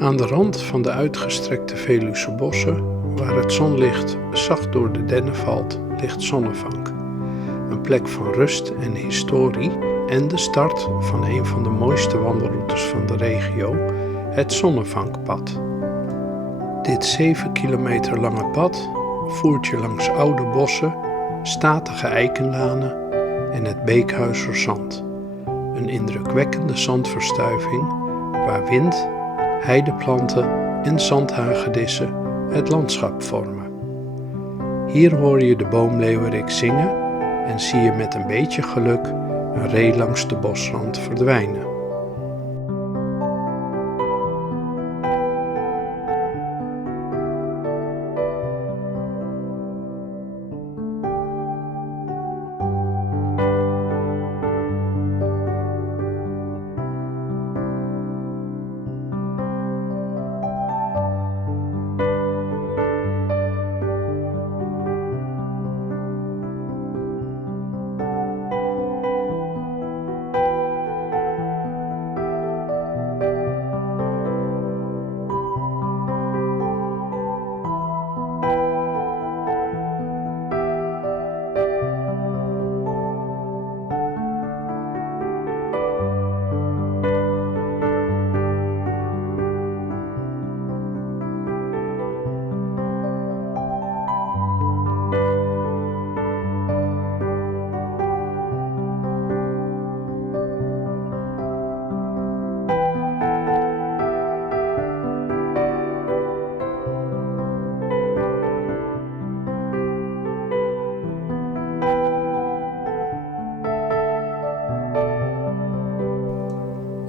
Aan de rand van de uitgestrekte Veluwse bossen, waar het zonlicht zacht door de dennen valt, ligt Zonnevank. Een plek van rust en historie en de start van een van de mooiste wandelroutes van de regio, het Zonnevankpad. Dit 7 kilometer lange pad voert je langs oude bossen, statige eikenlanen en het Beekhuizerzand. Een indrukwekkende zandverstuiving waar wind, heideplanten en zandhagedissen het landschap vormen. Hier hoor je de boomleeuwerik zingen en zie je met een beetje geluk een ree langs de bosrand verdwijnen.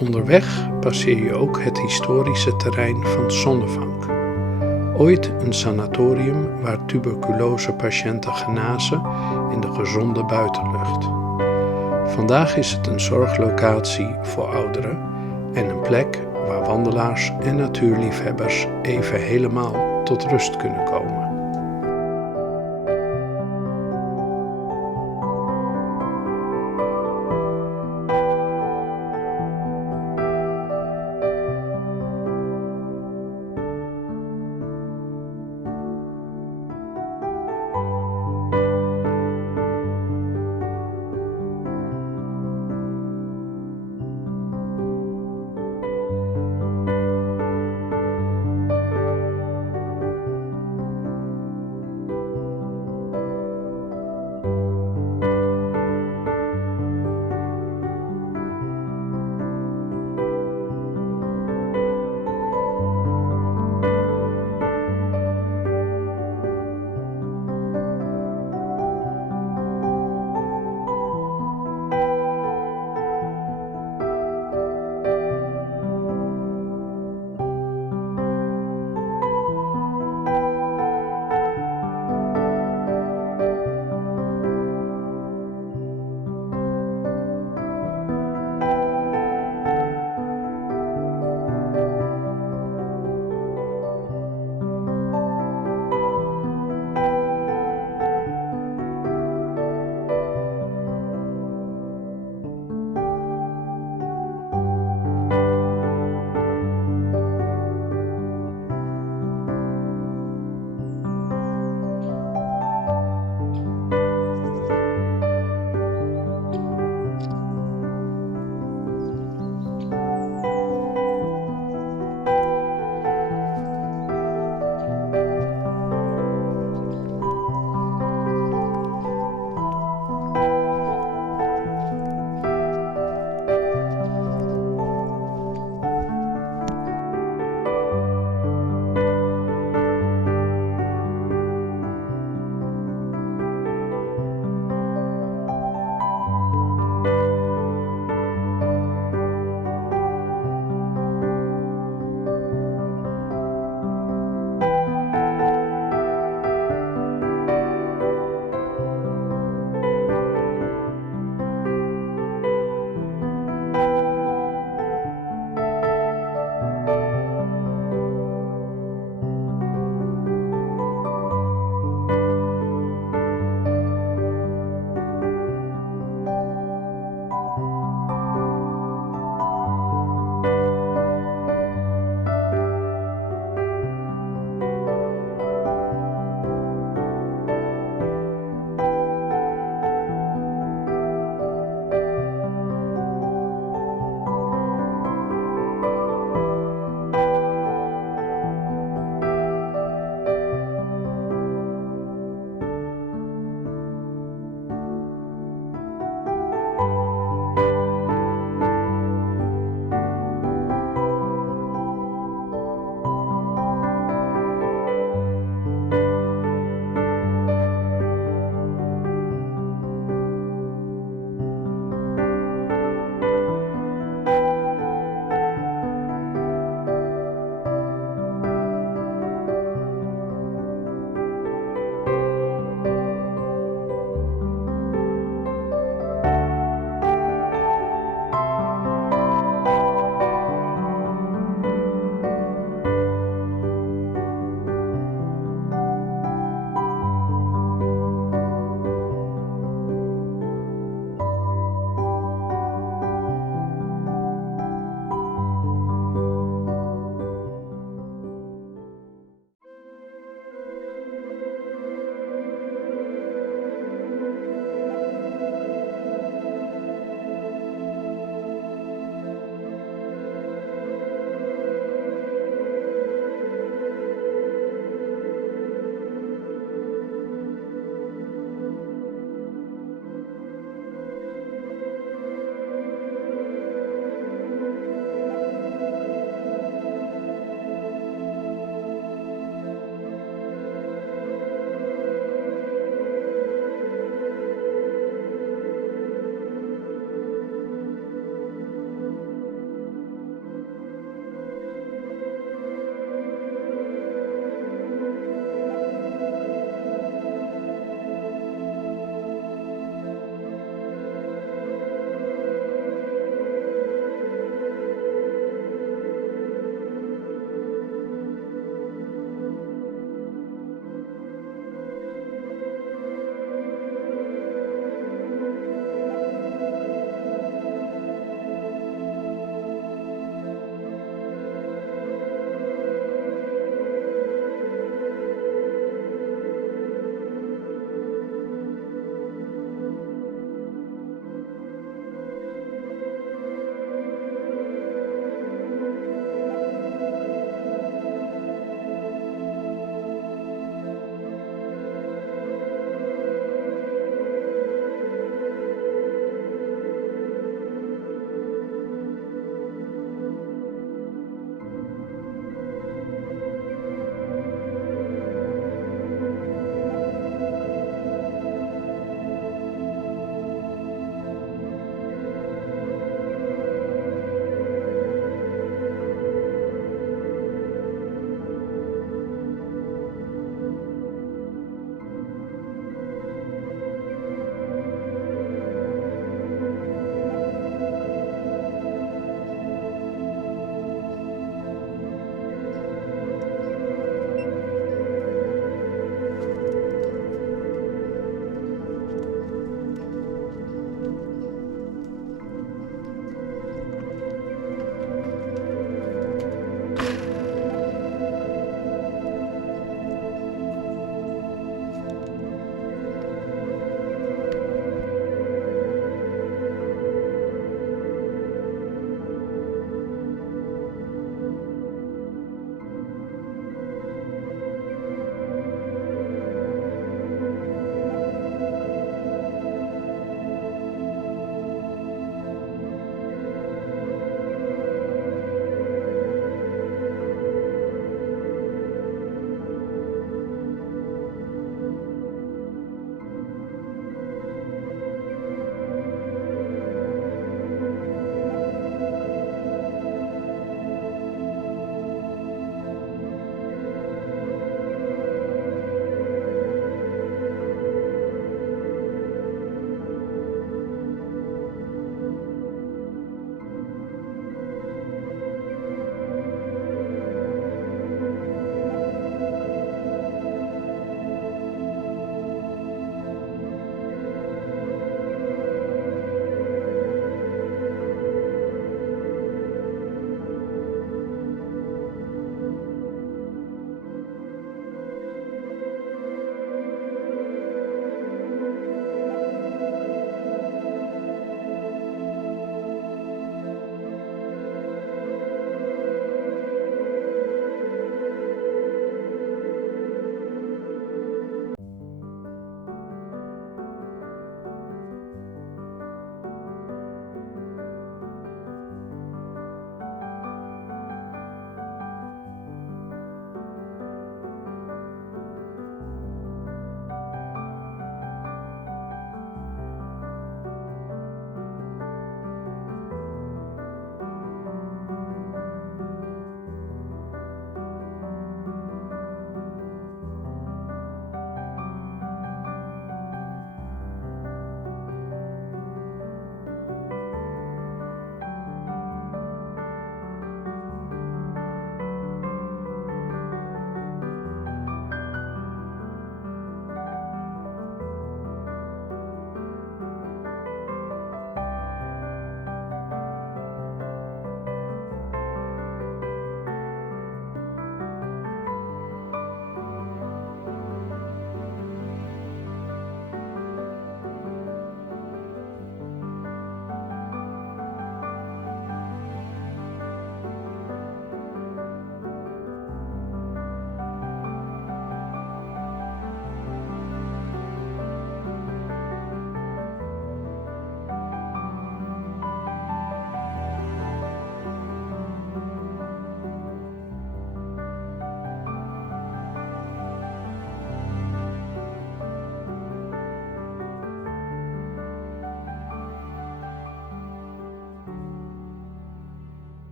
Onderweg passeer je ook het historische terrein van Zonnevank. Ooit een sanatorium waar tuberculosepatiënten genazen in de gezonde buitenlucht. Vandaag is het een zorglocatie voor ouderen en een plek waar wandelaars en natuurliefhebbers even helemaal tot rust kunnen komen.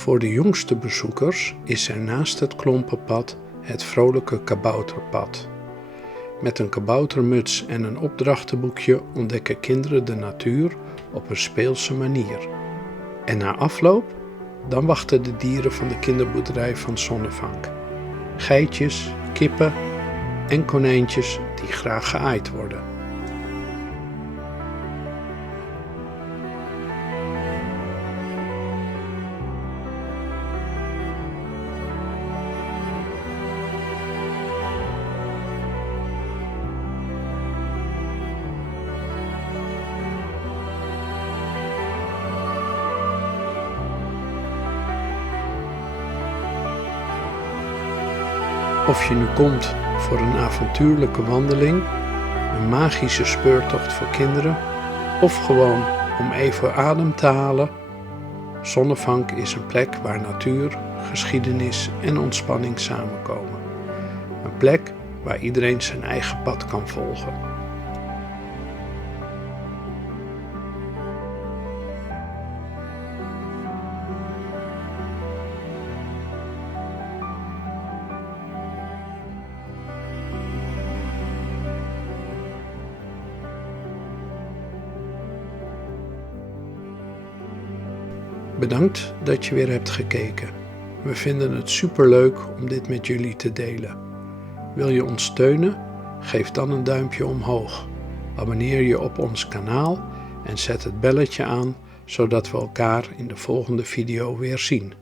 Voor de jongste bezoekers is er naast het klompenpad het vrolijke kabouterpad. Met een kaboutermuts en een opdrachtenboekje ontdekken kinderen de natuur op een speelse manier. En na afloop, dan wachten de dieren van de kinderboerderij van Zonnevank. Geitjes, kippen en konijntjes die graag geaaid worden. Of je nu komt voor een avontuurlijke wandeling, een magische speurtocht voor kinderen of gewoon om even adem te halen, Zonnevank is een plek waar natuur, geschiedenis en ontspanning samenkomen. Een plek waar iedereen zijn eigen pad kan volgen. Bedankt dat je weer hebt gekeken. We vinden het superleuk om dit met jullie te delen. Wil je ons steunen? Geef dan een duimpje omhoog. Abonneer je op ons kanaal en zet het belletje aan, zodat we elkaar in de volgende video weer zien.